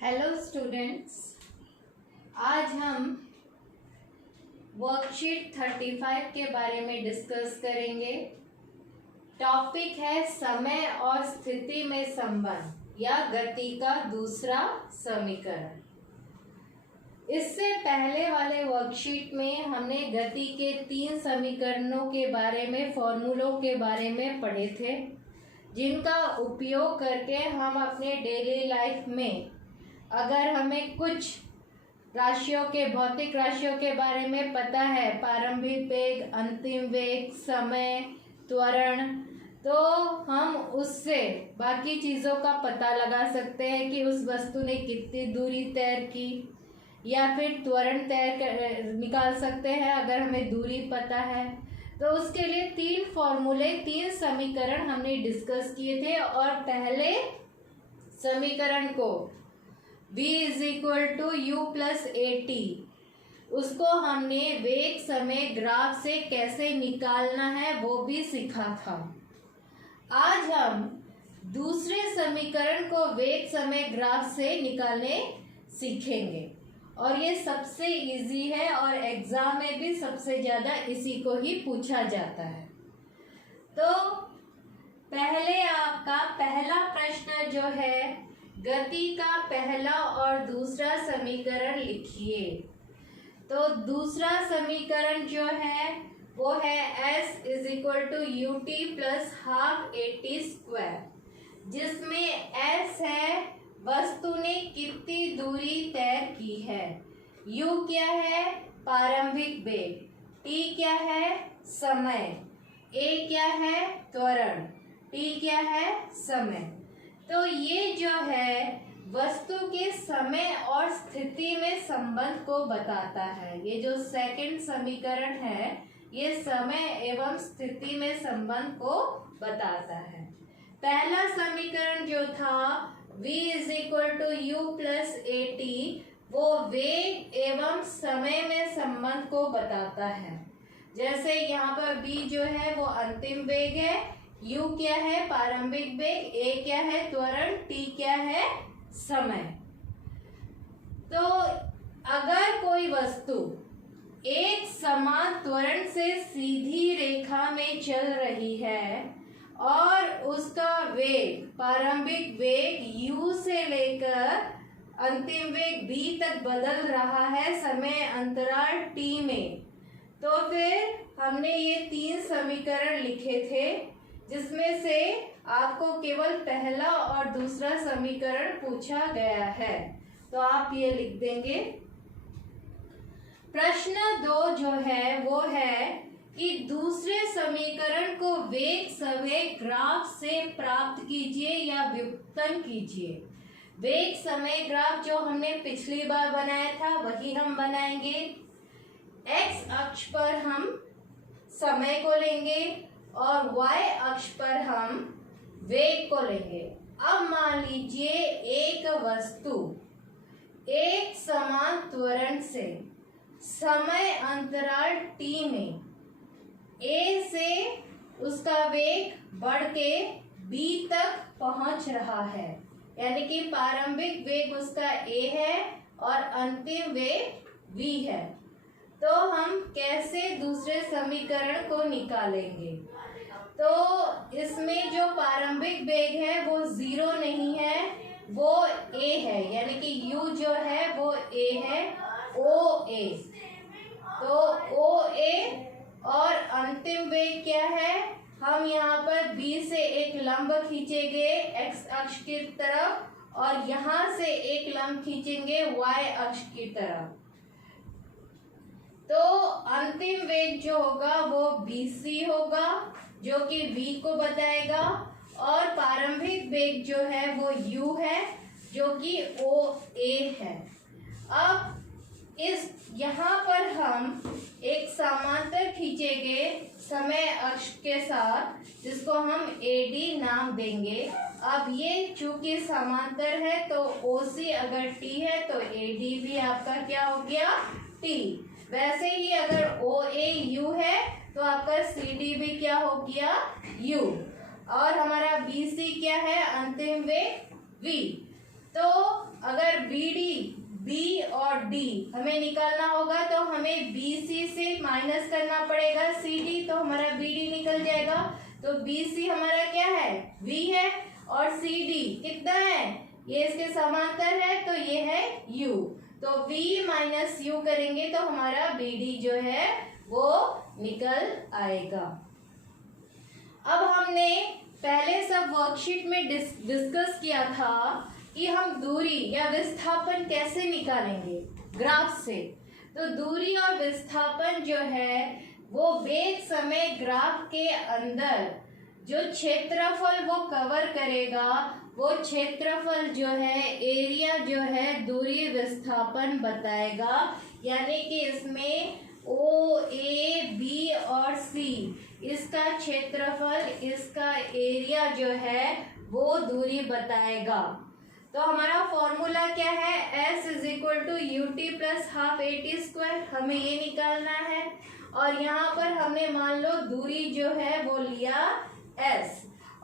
Hello students, आज हम worksheet 35 के बारे में डिस्कस करेंगे। टॉपिक है समय और स्थिति में संबंध या गति का दूसरा समीकरण। इससे पहले वाले वर्कशीट में हमने गति के 3 समीकरणों के बारे में, फॉर्मूलों के बारे में पढ़े थे, जिनका उपयोग करके हम अपने डेली लाइफ में अगर हमें कुछ राशियों के, भौतिक राशियों के बारे में पता है, प्रारंभिक वेग, अंतिम वेग, समय, त्वरण, तो हम उससे बाकी चीज़ों का पता लगा सकते हैं कि उस वस्तु ने कितनी दूरी तय की, या फिर त्वरण निकाल सकते हैं अगर हमें दूरी पता है। तो उसके लिए 3 फॉर्मूले, 3 समीकरण हमने डिस्कस किए थे। और पहले समीकरण को v = u + at, उसको हमने वेग समय ग्राफ से कैसे निकालना है वो भी सीखा था। आज हम दूसरे समीकरण को वेग समय ग्राफ से निकालने सीखेंगे, और ये सबसे इजी है और एग्जाम में भी सबसे ज़्यादा इसी को ही पूछा जाता है। तो पहले आपका पहला प्रश्न जो है, गति का पहला और दूसरा समीकरण लिखिए। तो दूसरा समीकरण जो है वो है s = ut + ½ at², जिसमें s है वस्तु ने कितनी दूरी तय की है, u क्या है प्रारंभिक वेग, t क्या है समय, a क्या है त्वरण, t क्या है समय। तो ये जो है वस्तु के समय और स्थिति में संबंध को बताता है। ये जो सेकंड समीकरण है ये समय एवं स्थिति में संबंध को बताता है। पहला समीकरण जो था v = u + at, वो वेग एवं समय में संबंध को बताता है। जैसे यहाँ पर v जो है वो अंतिम वेग है, u क्या है प्रारंभिक वेग, a क्या है त्वरण, t क्या है समय। तो अगर कोई वस्तु एक समान त्वरण से सीधी रेखा में चल रही है और उसका वेग, प्रारंभिक वेग u से लेकर अंतिम वेग b तक बदल रहा है समय अंतराल t में, तो फिर हमने ये 3 समीकरण लिखे थे, जिसमें से आपको केवल पहला और दूसरा समीकरण पूछा गया है। तो आप ये लिख देंगे। प्रश्न 2 जो है वो है कि दूसरे समीकरण को वेग समय ग्राफ से प्राप्त कीजिए या व्युत्पन्न कीजिए। वेग समय ग्राफ जो हमने पिछली बार बनाया था वही हम बनाएंगे। x अक्ष पर हम समय को लेंगे और y अक्ष पर हम वेग को लेंगे। अब मान लीजिए एक वस्तु एक समान त्वरण से समय अंतराल t में a से उसका वेग बढ़ के b तक पहुंच रहा है, यानी कि प्रारंभिक वेग उसका a है और अंतिम वेग v है। तो हम कैसे दूसरे समीकरण को निकालेंगे? तो इसमें जो प्रारंभिक वेग है वो 0 नहीं है, वो a है, यानी कि u जो है वो a है, OA। तो OA और अंतिम वेग क्या है, हम यहाँ पर b से एक लंब खींचेंगे x अक्ष की तरफ और यहाँ से एक लंब खींचेंगे y अक्ष की तरफ। तो अंतिम वेग जो होगा वो BC होगा, जो कि v को बताएगा, और प्रारंभिक वेग जो है वो u है, जो कि OA है। अब इस यहाँ पर हम एक समांतर खींचेंगे समय अक्ष के साथ, जिसको हम AD नाम देंगे। अब ये चूंकि समांतर है तो OC अगर T है तो AD भी आपका क्या हो गया T। वैसे ही अगर OA U है तो आपका CD भी क्या हो गया U, और हमारा BC क्या है अंतिम वेग V। तो अगर बी और डी हमें निकालना होगा तो हमें BC से माइनस करना पड़ेगा CD, तो हमारा BD निकल जाएगा। तो BC हमारा क्या है, V है, और CD कितना है, ये इसके समांतर है, तो ये है U। तो V माइनस U करेंगे तो हमारा BD जो है वो निकल आएगा। अब हमने पहले सब वर्कशीट में डिस्कस किया था कि हम दूरी या विस्थापन कैसे निकालेंगे ग्राफ से। तो दूरी और विस्थापन जो है वो वेग समय ग्राफ के अंदर जो क्षेत्रफल वो कवर करेगा, वो क्षेत्रफल जो है, एरिया जो है, दूरी विस्थापन बताएगा। यानी कि इसमें O, A, B और C इसका क्षेत्रफल, इसका एरिया जो है वो दूरी बताएगा। तो हमारा फॉर्मूला क्या है, S is equal to UT plus half AT square, हमें ये निकालना है। और यहाँ पर हमने मान लो दूरी जो है वो लिया S,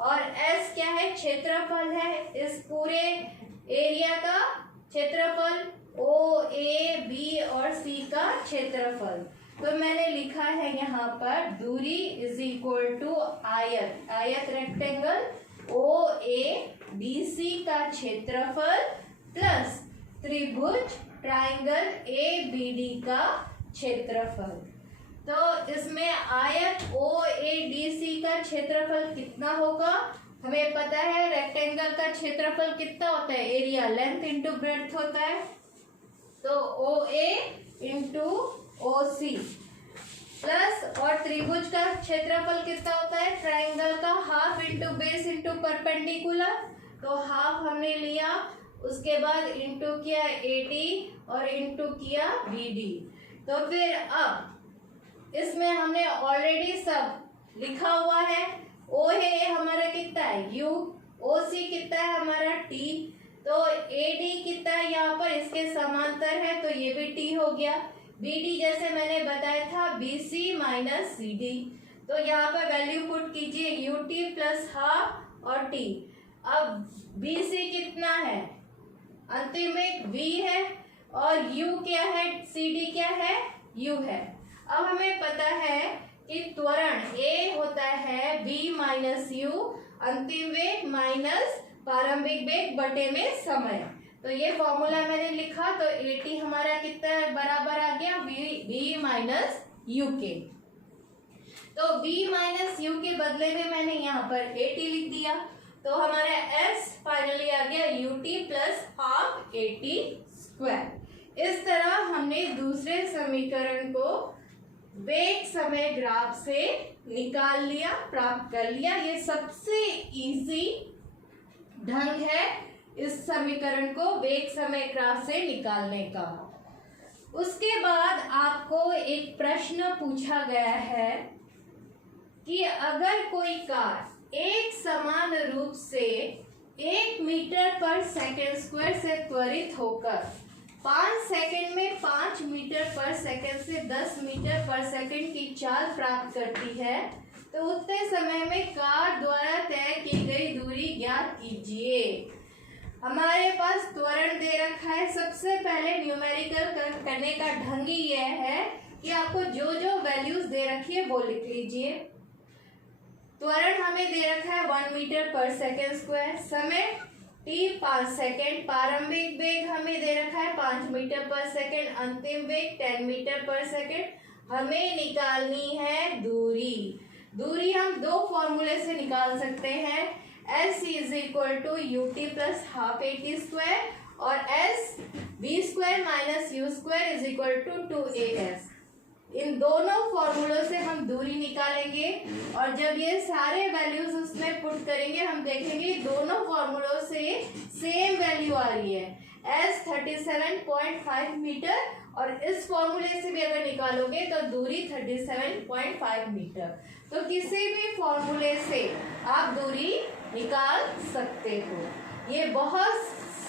और S क्या है, क्षेत्रफल है, इस पूरे एरिया का क्षेत्रफल, O, A, B और C का क्षेत्रफल। तो मैंने लिखा है यहाँ पर दूरी इज इक्वल टू आयत, आयत रेक्टेंगल OABC का क्षेत्रफल प्लस त्रिभुज ट्राइंगल ABD का क्षेत्रफल। तो इसमें आयत OADC का क्षेत्रफल कितना होगा, हमें पता है रेक्टेंगल का क्षेत्रफल कितना होता है, एरिया लेंथ इंटू ब्रेड्थ होता है। तो OA इंटू OC प्लस, और त्रिभुज का क्षेत्रफल कितना होता है, ट्राइंगल का half into base into perpendicular, तो हाफ हमने लिया, उसके बाद इंटू किया AD और इंटू किया BD। तो फिर अब इसमें हमने ऑलरेडी सब लिखा हुआ है। O है हमारा कितना है U, OC कितना है हमारा T, तो AD कितना है यहाँ पर, इसके समांतर है, तो ये भी T हो गया। BD जैसे मैंने बताया था BC माइनस CD, तो यहाँ पर वैल्यू पुट कीजिए UT प्लस हाफ और T। अब BC कितना है, अंतिम में V है, और U क्या है, CD क्या है, U है। अब हमें पता है कि त्वरण A होता है B माइनस U, अंतिम वेग माइनस प्रारंभिक वेग बटे में समय। तो ये फॉर्मूला मैंने लिखा, तो AT हमारा कितना बराबर आ गया, B माइनस U के। तो B माइनस U के बदले में मैंने यहाँ पर AT लिख दिया, तो हमारा S फाइनली आ गया UT plus half AT square. इस तरह हमने दूसरे समीकरण को वेग समय ग्राफ से निकाल लिया, प्राप्त कर लिया। ये सबसे इजी ढंग है इस समीकरण को वेग समय ग्राफ से निकालने का। उसके बाद आपको एक प्रश्न पूछा गया है कि अगर कोई कार एक समान रूप से 1 मीटर पर सेकंड स्क्वायर से त्वरित होकर 5 सेकंड में 5 मीटर पर सेकंड से 10 मीटर पर सेकंड की चाल प्राप्त करती है, तो उतने समय में कार द्वारा तय की गई दूरी ज्ञात कीजिए। हमारे पास त्वरण दे रखा है। सबसे पहले न्यूमेरिकल करने का ढंग ही यह है कि आपको जो जो वैल्यूज दे रखी है वो लिख लीजिए। त्वरण हमें दे रखा है 1 मीटर पर सेकेंड स्क्वायर, समय t 5 सेकेंड, प्रारंभिक वेग हमें दे रखा है 5 मीटर पर सेकेंड, अंतिम वेग 10 मीटर पर सेकेंड। हमें निकालनी है दूरी। दूरी हम दो फॉर्मूले से निकाल सकते हैं, S is equal to UT plus half AT square, और S V square minus U square is equal to 2AS। इन दोनों फॉर्मूलों से हम दूरी निकालेंगे, और जब ये सारे वैल्यूज उसमें पुट करेंगे हम देखेंगे दोनों फॉर्मूलों से सेम वैल्यू आ रही है। S 37.5 मीटर, और इस फॉर्मूले से भी अगर निकालोगे तो दूरी 37.5 मीटर। तो किसी भी फॉर्मूले से आप दूरी निकाल सकते हो। ये बहुत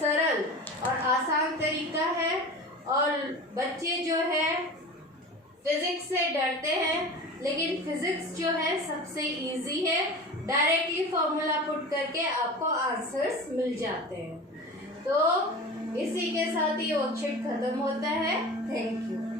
सरल और आसान तरीका है, और बच्चे जो है फिजिक्स से डरते हैं, लेकिन फिजिक्स जो है सबसे इजी है। डायरेक्टली फॉर्मूला पुट करके आपको आंसर्स मिल जाते हैं। तो इसी के साथ ये वर्कशीट खत्म होता है। Thank you.